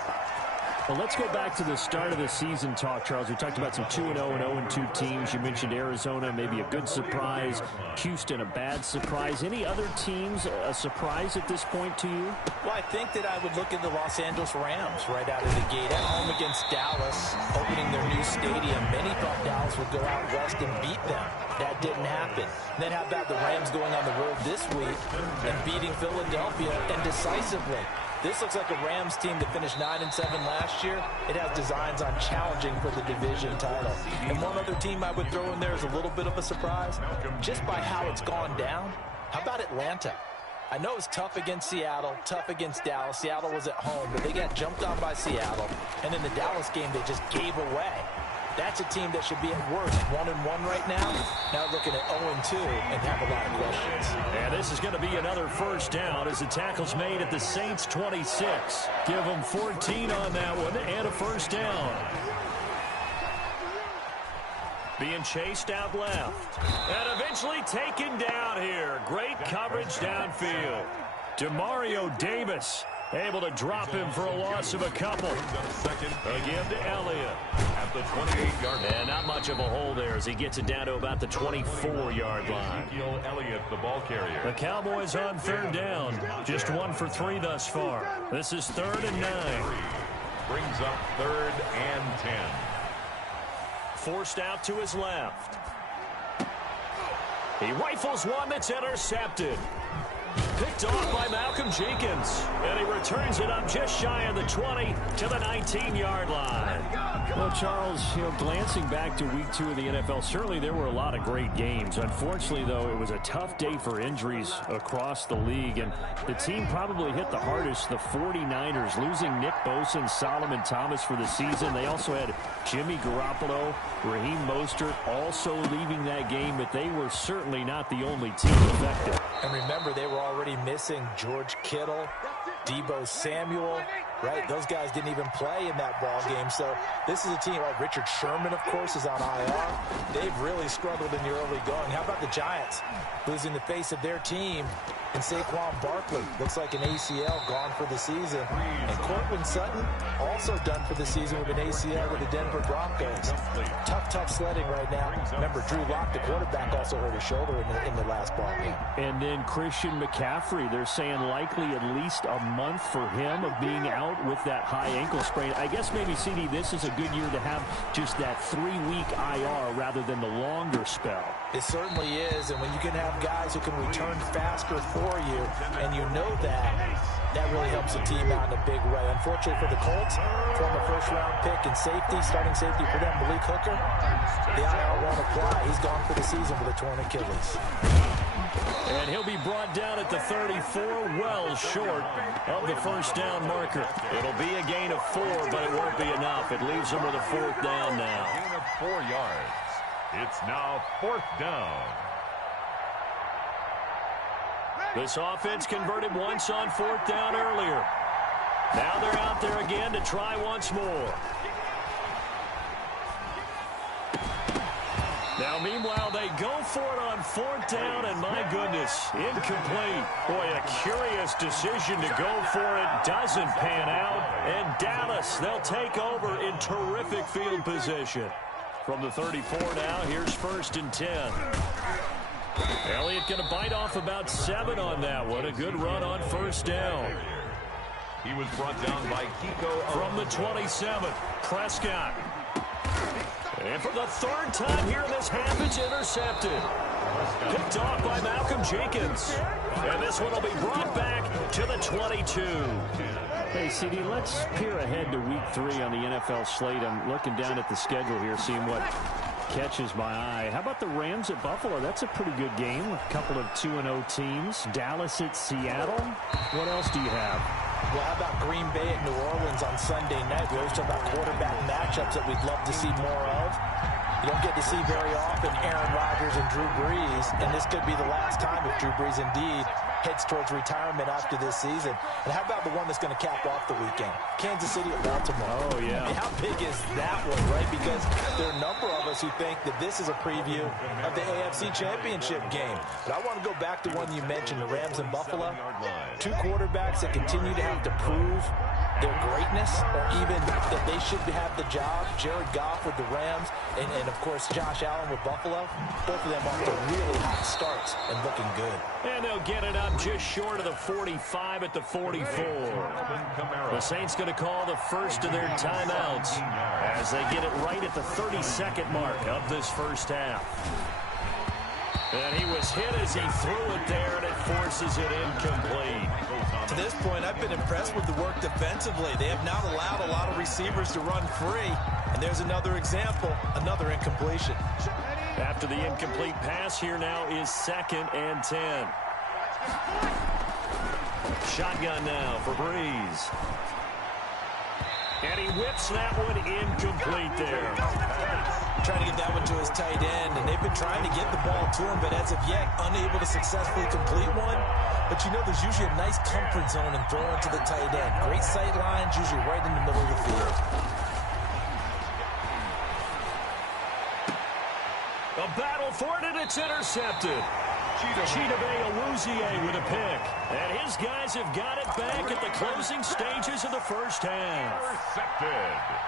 Well, let's go back to the start of the season talk, Charles. We talked about some 2-0 and 0-2 teams. You mentioned Arizona, maybe a good surprise. Houston, a bad surprise. Any other teams a surprise at this point to you? Well, I think that I would look at the Los Angeles Rams right out of the gate. At home against Dallas, opening their new stadium. Many thought Dallas would go out west and beat them. That didn't happen. And then how about the Rams going on the road this week and beating Philadelphia, and decisively? This looks like a Rams team that finished 9-7 last year. It has designs on challenging for the division title. And one other team I would throw in there is a little bit of a surprise, just by how it's gone down. How about Atlanta? I know it's tough against Seattle, tough against Dallas. Seattle was at home, but they got jumped on by Seattle. And in the Dallas game, they just gave away. That's a team that should be at worst 1-1 right now. Now looking at 0-2 and have a lot of questions. And this is going to be another 1st down as the tackle's made at the Saints 26. Give them 14 on that one and a 1st down. Being chased out left. And eventually taken down here. Great coverage downfield. Demario Davis able to drop him for a loss of a couple. A give to Elliott at the 28-yard line. And not much of a hole there as he gets it down to about the 24-yard line. Ezekiel Elliott, the ball carrier. The Cowboys on 3rd down. Just 1 for 3 thus far. This is 3rd and 9. Brings up 3rd and 10. Forced out to his left. He rifles one that's intercepted. Picked off by Malcolm Jenkins. And he returns it up just shy of the 20 to the 19-yard line. Well, Charles, glancing back to week 2 of the NFL, certainly there were a lot of great games. Unfortunately, though, it was a tough day for injuries across the league. And the team probably hit the hardest, the 49ers, losing Nick Bosa and Solomon Thomas for the season. They also had Jimmy Garoppolo, Raheem Mostert also leaving that game, but they were certainly not the only team affected. And remember, they were already missing George Kittle, Deebo Samuel, right? Those guys didn't even play in that ball game. So this is a team, right? Richard Sherman, of course, is on IR. They've really struggled in the early going. How about the Giants losing the face of their team? And Saquon Barkley looks like an ACL gone for the season. And Cortland Sutton also done for the season with an ACL with the Denver Broncos. Tough sledding right now. Remember, Drew Lock, the quarterback, also hurt his shoulder in the last ball game. And then Christian McCaffrey, they're saying likely at least a month for him of being out with that high ankle sprain. I guess maybe, CD, this is a good year to have just that 3-week IR rather than the longer spell. It certainly is, and when you can have guys who can return faster for you, and you know that really helps the team out in a big way. Unfortunately for the Colts, former first-round pick and safety, starting safety for them, Malik Hooker, the IR won't apply. He's gone for the season with a torn Achilles. And he'll be brought down at the 34, well short of the 1st down marker. It'll be a gain of 4, but it won't be enough. It leaves him with a 4th down now. Gain of 4 yards. It's now 4th down. This offense converted once on 4th down earlier. Now they're out there again to try once more. Now, meanwhile, they go for it on 4th down, and my goodness, incomplete. Boy, a curious decision to go for it. Doesn't pan out. And Dallas, they'll take over in terrific field position. From the 34 now, here's 1st and 10. Elliott going to bite off about 7 on that one. A good run on 1st down. He was brought down by Kiko. From the 27, Prescott. And for the 3rd time here in this half, it's intercepted. Picked off by Malcolm Jenkins. And this one will be brought back to the 22. Hey, CD, let's peer ahead to Week 3 on the NFL slate. I'm looking down at the schedule here, seeing what catches my eye. How about the Rams at Buffalo? That's a pretty good game. A couple of 2-0 teams. Dallas at Seattle. What else do you have? Well, how about Green Bay at New Orleans on Sunday night? We always talk about quarterback matchups that we'd love to see more of. You don't get to see very often Aaron Rodgers and Drew Brees, and this could be the last time if Drew Brees indeed heads towards retirement after this season. And how about the one that's going to cap off the weekend? Kansas City at Baltimore. Oh, yeah. I mean, how big is that one, right? Because there are a number of us who think that this is a preview of the AFC Championship game. But I want to go back to one you mentioned, the Rams and Buffalo. 2 quarterbacks that continue to have to prove their greatness, or even that they should have the job. Jared Goff with the Rams, and of course Josh Allen with Buffalo. Both of them off to really hot starts and looking good. And they'll get it up just short of the 45 at the 44. The Saints going to call the first of their timeouts as they get it right at the 32nd mark of this first half. And he was hit as he threw it there, and it forces it incomplete. To this point, I've been impressed with the work defensively. They have not allowed a lot of receivers to run free. And there's another example, another incompletion. After the incomplete pass, here now is 2nd and 10. Shotgun now for Brees. And he whips that one incomplete there. Trying to get that one to his tight end, and they've been trying to get the ball to him, but as of yet, unable to successfully complete one. But you know, there's usually a nice comfort zone in throwing to the tight end. Great sight lines, usually right in the middle of the field. A battle for it, and it's intercepted. Chidobe Awuzie with a pick. And his guys have got it back at the closing stages of the first half. Intercepted.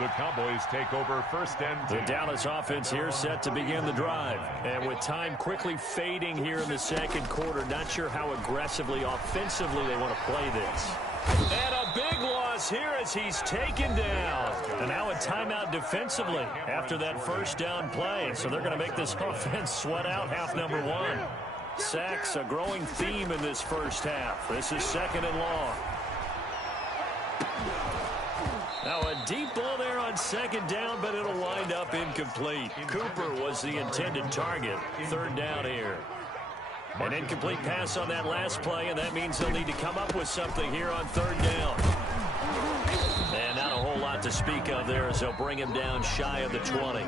The Cowboys take over 1st and 10. The Dallas offense here set to begin the drive. And with time quickly fading here in the 2nd quarter, not sure how aggressively, offensively they want to play this. And a big loss here as he's taken down. And now a timeout defensively after that 1st down play. So they're going to make this offense sweat out half number 1. Sacks, a growing theme in this first half. This is 2nd and long. Now a deep ball there on 2nd down, but it'll wind up incomplete. Cooper was the intended target. 3rd down here. An incomplete pass on that last play, and that means they'll need to come up with something here on 3rd down. And not a whole lot to speak of there as they'll bring him down shy of the 20.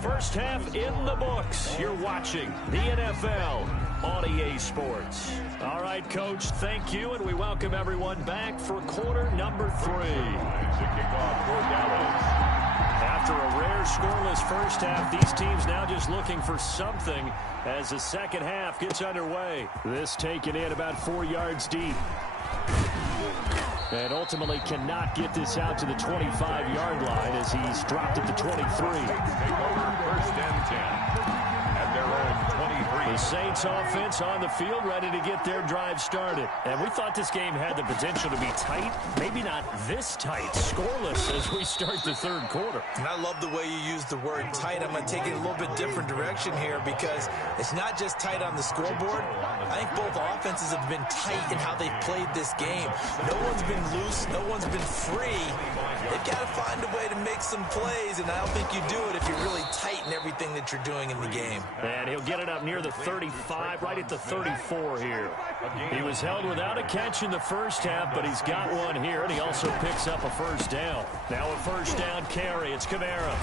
First half in the books. You're watching the NFL on EA Sports. All right, Coach, thank you, and we welcome everyone back for quarter number 3. After a rare scoreless first half, these teams now just looking for something as the second half gets underway. This taken in about 4 yards deep. And ultimately cannot get this out to the 25-yard line as he's dropped at the 23. Take over 1st and 10 at their own 23. The Saints offense on the field ready to get their drive started. And we thought this game had the potential to be tight. Maybe not this tight, scoreless as we start the 3rd quarter. And I love the way you use the word tight. I'm going to take it a little bit different direction here because it's not just tight on the scoreboard. I think both offenses have been tight in how they've played this game. No one's been loose. No one's been free. They've got to find a way to make some plays, and I don't think you do it if you're really tight in everything that you're doing in the game. And he'll get it up near the 35, right at the 34 here. He was held without a catch in the first half, but he's got one here, and he also picks up a 1st down. Now a 1st down carry. It's Kamara.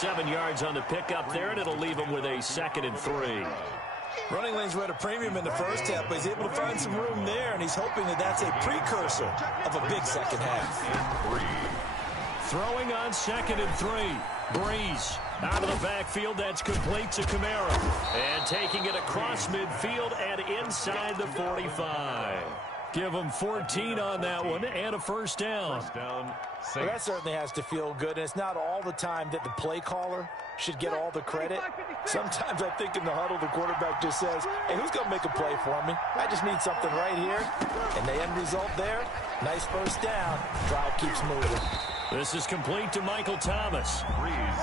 7 yards on the pickup there, and it'll leave him with a 2nd and 3. Running lanes were at a premium in the first half, but he's able to find some room there, and he's hoping that that's a precursor of a big second half. Throwing on 2nd and 3. Breeze out of the backfield. That's complete to Kamara. And taking it across midfield and inside the 45. Give him 14 on that one and a first down. Well, that certainly has to feel good, and it's not all the time that the play caller should get all the credit. Sometimes I think in the huddle, the quarterback just says, hey, who's going to make a play for me? I just need something right here. And the end result there, nice first down. Drive keeps moving. This is complete to Michael Thomas.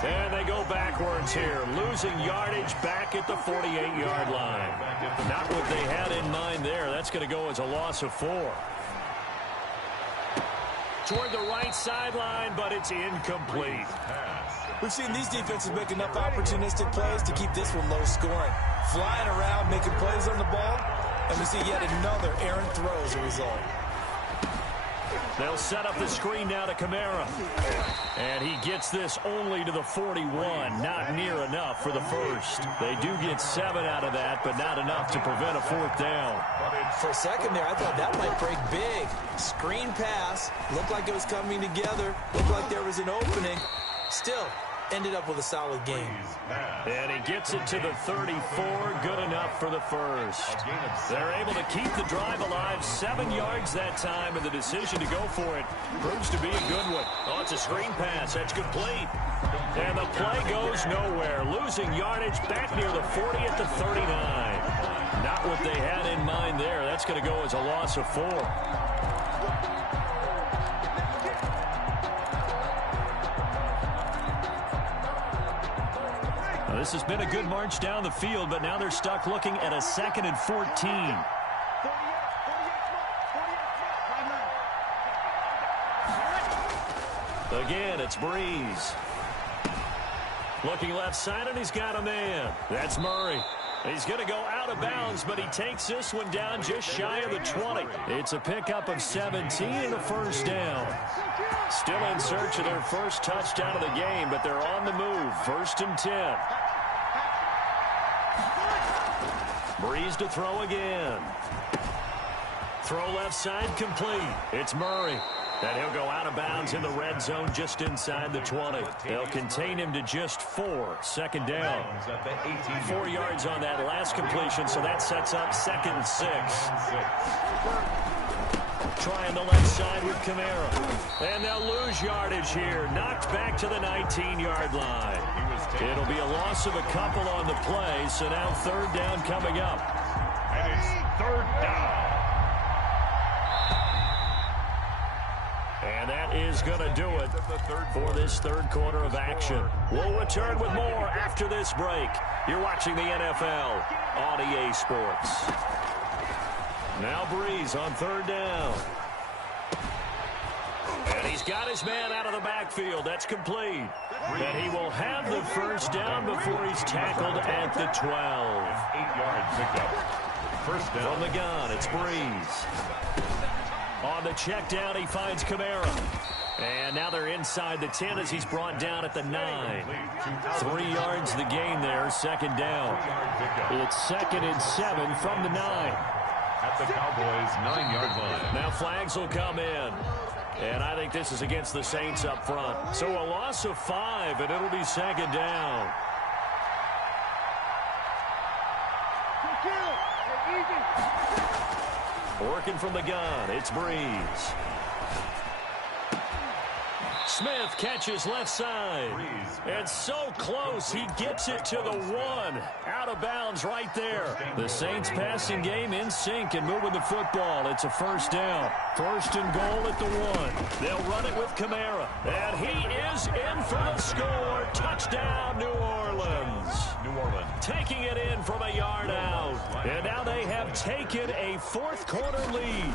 And they go backwards here, losing yardage back at the 48-yard line. Not what they had in mind there. That's going to go as a loss of 4. Toward the right sideline, but it's incomplete. We've seen these defenses make enough opportunistic plays to keep this one low scoring. Flying around, making plays on the ball, and we see yet another errant throw as a result. They'll set up the screen now to Kamara. And he gets this only to the 41. Not near enough for the first. They do get 7 out of that, but not enough to prevent a 4th down. For a second there, I thought that might break big. Screen pass. Looked like it was coming together. Looked like there was an opening. Still, ended up with a solid game. And he gets it to the 34. Good enough for the first. They're able to keep the drive alive. 7 yards that time, and the decision to go for it proves to be a good one. Oh, it's a screen pass. That's complete. And the play goes nowhere. Losing yardage back near the 40 at the 39. Not what they had in mind there. That's going to go as a loss of 4. This has been a good march down the field, but now they're stuck looking at a 2nd and 14. Again, it's Breeze. Looking left side, and he's got a man. That's Murray. He's going to go out of bounds, but he takes this one down just shy of the 20. It's a pickup of 17 and a first down. Still in search of their first touchdown of the game, but they're on the move. 1st and 10. Breeze to throw again. Throw left side complete. It's Murray. And he'll go out of bounds in the red zone just inside the 20. They'll contain him to just 4. 2nd down. 4 yards on that last completion, so that sets up 2nd and 6. Trying the left side with Kamara. And they'll lose yardage here. Knocked back to the 19-yard line. It'll be a loss of a couple on the play, so now 3rd down coming up. And it's 3rd down. And that is going to do it for this 3rd quarter of action. We'll return with more after this break. You're watching the NFL on EA Sports. Now Breeze on 3rd down. And he's got his man out of the backfield. That's complete. And he will have the first down before he's tackled at the 12. 8-yard pickup. First down. From the gun, it's Breeze. On the check down, he finds Kamara. And now they're inside the 10 as he's brought down at the 9. 3 yards the gain there, 2nd down. It's 2nd and 7 from the 9. At the Cowboys' 9-yard line. Now flags will come in. And I think this is against the Saints up front. So a loss of 5, and it'll be 2nd down. Working from the gun, it's Breeze. Smith catches left side. And so close, he gets it to the 1. Out of bounds right there. The Saints passing game in sync and moving the football. It's a first down. 1st and goal at the 1. They'll run it with Kamara. And he is in for the score. Touchdown, New Orleans. Taking it in from a yard out. And now they have taken a 4th quarter lead.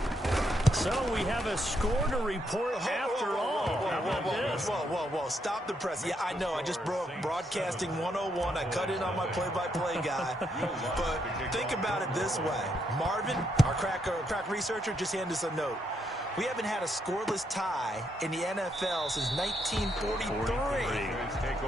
So we have a score to report after all. How about this? Whoa. Stop the press. Yeah, I know. I just broke broadcasting 101. I cut in on my play-by-play guy. But think about it this way. Marvin, our crack researcher, just handed us a note. We haven't had a scoreless tie in the NFL since 1943.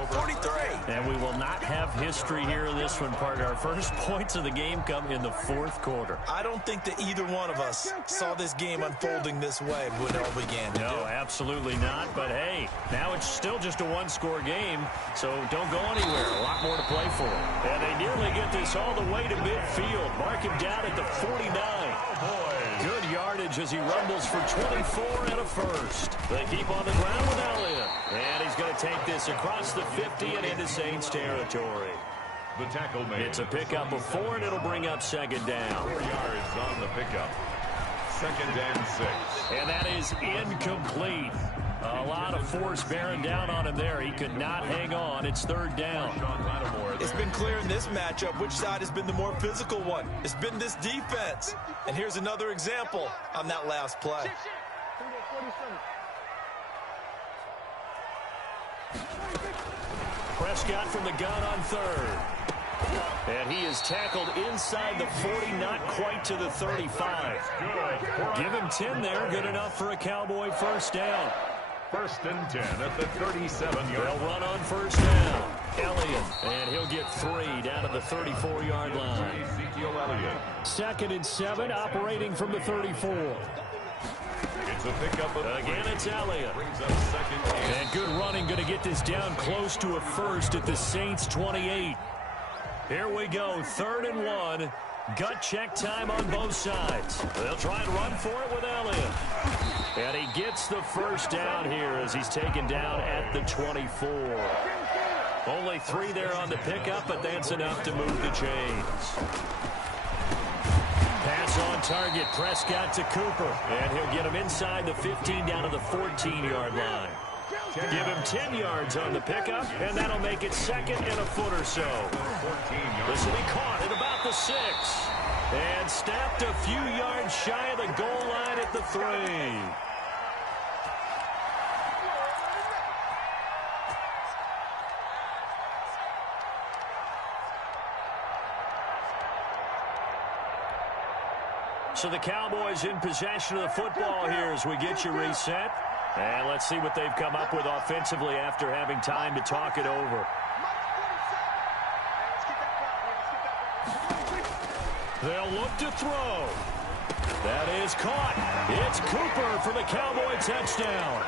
43. And we will not have history here in this one, partner. Our first points of the game come in the fourth quarter. I don't think that either one of us saw this game unfolding this way when it all began. No, absolutely not. But, hey, now it's still just a one-score game, so don't go anywhere. A lot more to play for. And they nearly get this all the way to midfield. Mark him down at the 49. Good yardage as he rumbles for 24 and a first. They keep on the ground with Elliott. And he's going to take this across the 50 and into Saints territory. The tackle made. It's a pickup of 4, and it'll bring up second down. 4 yards on the pickup. 2nd and 6. And that is incomplete. A lot of force bearing down on him there. He could not hang on. It's 3rd down. It's been clear in this matchup which side has been the more physical one. It's been this defense. And here's another example on that last play. Prescott from the gun on 3rd. And he is tackled inside the 40, not quite to the 35. Give him 10 there. Good enough for a Cowboy first down. 1st and 10 at the 37-yard. They'll run on first down. Elliott, and he'll get 3 down at the 34-yard line. Ezekiel Elliott. 2nd and 7, operating from the 34. It's a pickup of Again, it's Elliott. Brings up 2nd And good running, going to get this down close to a first at the Saints 28. Here we go, 3rd and 1. Gut check time on both sides. They'll try and run for it with Elliott. And he gets the first down here as he's taken down at the 24. Only 3 there on the pickup, but that's enough to move the chains. Pass on target, Prescott to Cooper. And he'll get him inside the 15 down to the 14-yard line. Give him 10 yards on the pickup, and that'll make it 2nd and a foot or so. This will be caught at about the 6. And snapped a few yards shy of the goal line at the 3. So the Cowboys in possession of the football here as we get you reset. And let's see what they've come up with offensively after having time to talk it over. They'll look to throw. That is caught. It's Cooper for the Cowboy touchdown.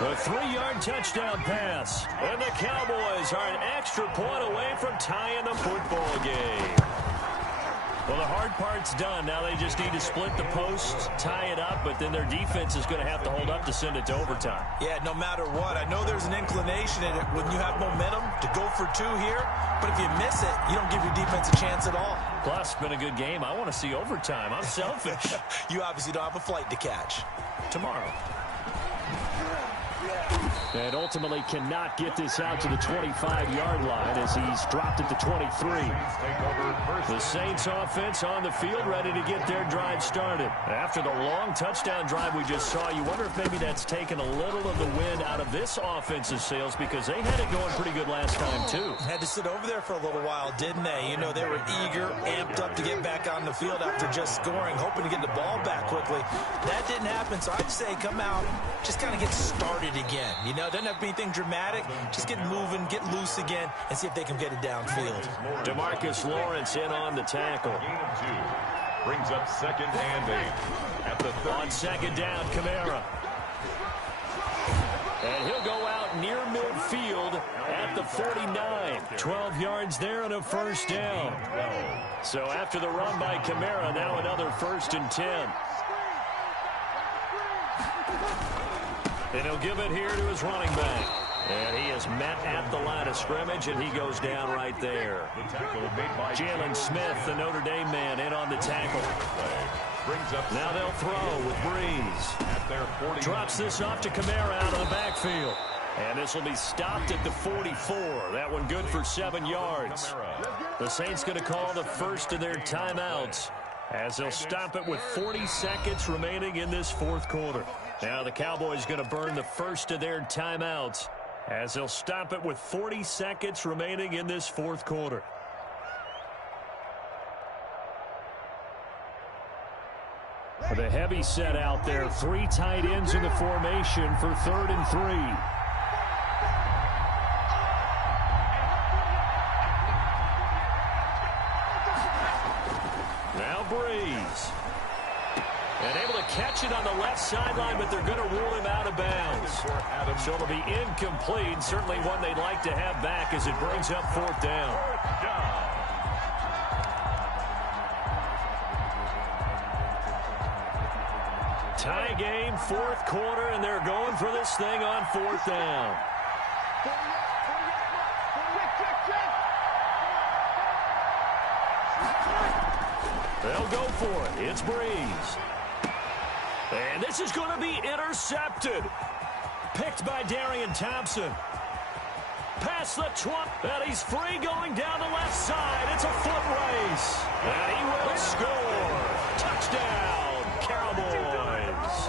A 3-yard touchdown pass. And the Cowboys are an extra point away from tying the football game. Well, the hard part's done. Now they just need to split the posts, tie it up, but then their defense is going to have to hold up to send it to overtime. Yeah, no matter what. I know there's an inclination in it when you have momentum to go for 2 here, but if you miss it, you don't give your defense a chance at all. Plus, it's been a good game. I want to see overtime. I'm selfish. You obviously don't have a flight to catch. Tomorrow. And ultimately cannot get this out to the 25-yard line as he's dropped it to 23. The Saints offense on the field ready to get their drive started. After the long touchdown drive we just saw, you wonder if maybe that's taken a little of the wind out of this offense's sails because they had it going pretty good last time too. Had to sit over there for a little while, didn't they? You know, they were eager, amped up to get back on the field after just scoring, hoping to get the ball back quickly. That didn't happen, so I'd say come out, just kind of get started again. You know, it doesn't have to be anything dramatic. Just get moving, get loose again, and see if they can get it downfield. DeMarcus Lawrence in on the tackle. Brings up 2nd and 8. At the 30. On 2nd down, Kamara. And he'll go out near midfield at the 49. 12 yards there and a first down. So after the run by Kamara, now another 1st and 10. And he'll give it here to his running back. And he is met at the line of scrimmage, and he goes down right there. Jalen Smith, the Notre Dame man, in on the tackle. Now they'll throw with Breeze. Drops this off to Kamara out of the backfield. And this will be stopped at the 44. That one good for 7 yards. The Saints going to call the first of their timeouts as they'll stop it with 40 seconds remaining in this fourth quarter. Now the Cowboys going to burn the first of their timeouts as they'll stop it with 40 seconds remaining in this fourth quarter. The heavy set out there. 3 tight ends in the formation for 3rd and 3. Breeze. And able to catch it on the left sideline, but they're going to rule him out of bounds. So it'll be incomplete. Certainly one they'd like to have back as it brings up 4th down. Tie game, 4th quarter, and they're going for this thing on 4th down. They'll go for it. It's Breeze. And this is going to be intercepted. Picked by Darian Thompson. Past the 20. And he's free going down the left side. It's a foot race. And he will score. Touchdown, Cowboys.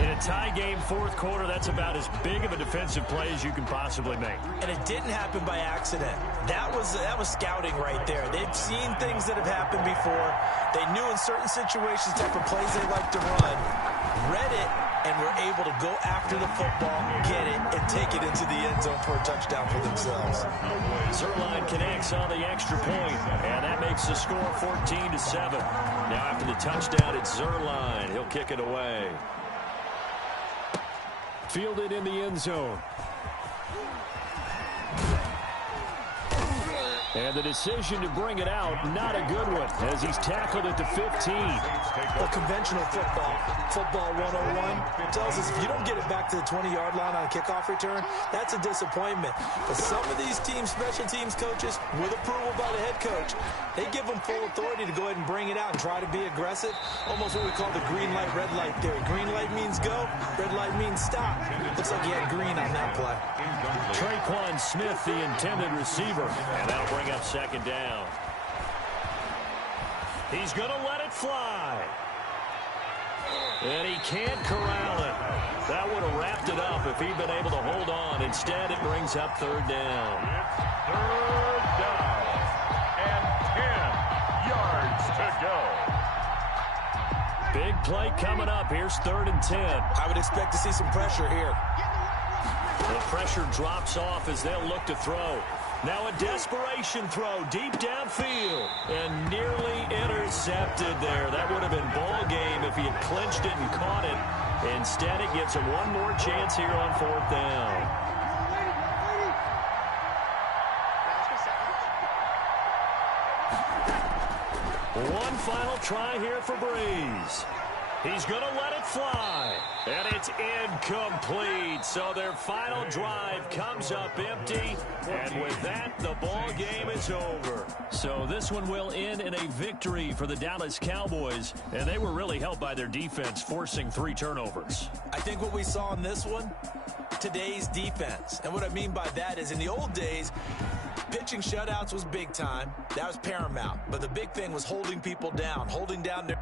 In a tie game, 4th quarter, that's about as big of a defensive play as you can possibly make. And it didn't happen by accident. That was scouting right there. They've seen things that have happened before. They knew in certain situations the type of plays they like to run, read it, and were able to go after the football, get it, and take it into the end zone for a touchdown for themselves. Zuerlein connects on the extra point, and that makes the score 14-7. Now after the touchdown, it's Zuerlein. He'll kick it away. Fielded in the end zone. And the decision to bring it out, not a good one, as he's tackled at the 15. Well, conventional football 101, tells us if you don't get it back to the 20-yard line on a kickoff return, that's a disappointment. But some of these teams, special teams coaches, with approval by the head coach, they give them full authority to go ahead and bring it out and try to be aggressive, almost what we call the green light, red light theory. Green light means go, red light means stop. Looks like he had green on that play. Traquan Smith, the intended receiver, and that'll bring up 2nd down. He's going to let it fly. And he can't corral it. That would have wrapped it up if he'd been able to hold on. Instead, it brings up 3rd down. It's 3rd down and 10 yards to go. Big play coming up. Here's 3rd and 10. I would expect to see some pressure here. The pressure drops off as they'll look to throw. Now a desperation throw deep downfield and nearly intercepted there. That would have been ball game if he had clinched it and caught it. Instead, it gives him one more chance here on 4th down. One final try here for Breeze. He's going to let it fly. And it's incomplete. So their final drive comes up empty. And with that, the ball game is over. So this one will end in a victory for the Dallas Cowboys. And they were really helped by their defense, forcing 3 turnovers. I think what we saw in this one, today's defense. And what I mean by that is in the old days, pitching shutouts was big time. That was paramount. But the big thing was holding people down, holding down their